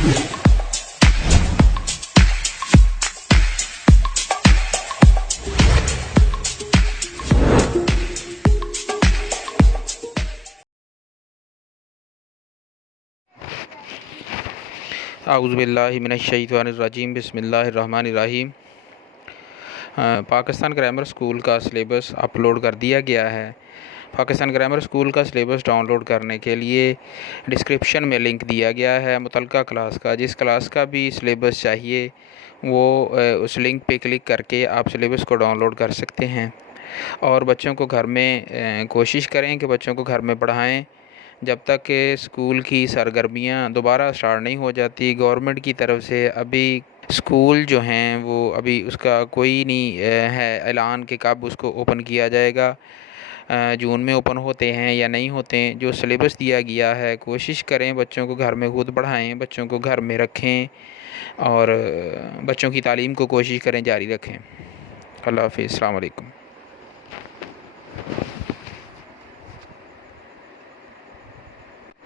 اعوذ باللہ من الشیطان الرجیم، بسم اللہ الرحمن الرحیم۔ پاکستان گرامر اسکول کا سلیبس اپلوڈ کر دیا گیا ہے۔ پاکستان گرامر اسکول کا سلیبس ڈاؤن لوڈ کرنے کے لیے ڈسکرپشن میں لنک دیا گیا ہے متعلقہ کلاس کا۔ جس کلاس کا بھی سلیبس چاہیے وہ اس لنک پہ کلک کر کے آپ سلیبس کو ڈاؤن لوڈ کر سکتے ہیں، اور بچوں کو گھر میں کوشش کریں کہ بچوں کو گھر میں پڑھائیں جب تک کہ اسکول کی سرگرمیاں دوبارہ سٹارٹ نہیں ہو جاتی۔ گورنمنٹ کی طرف سے ابھی اسکول جو ہیں وہ ابھی اس کا کوئی نہیں ہے اعلان کہ کب اس کو اوپن کیا جائے گا، جون میں اوپن ہوتے ہیں یا نہیں ہوتے ہیں۔ جو سلیبس دیا گیا ہے کوشش کریں بچوں کو گھر میں خود پڑھائیں، بچوں کو گھر میں رکھیں اور بچوں کی تعلیم کو کوشش کریں جاری رکھیں۔ اللہ حافظ، السلام علیکم۔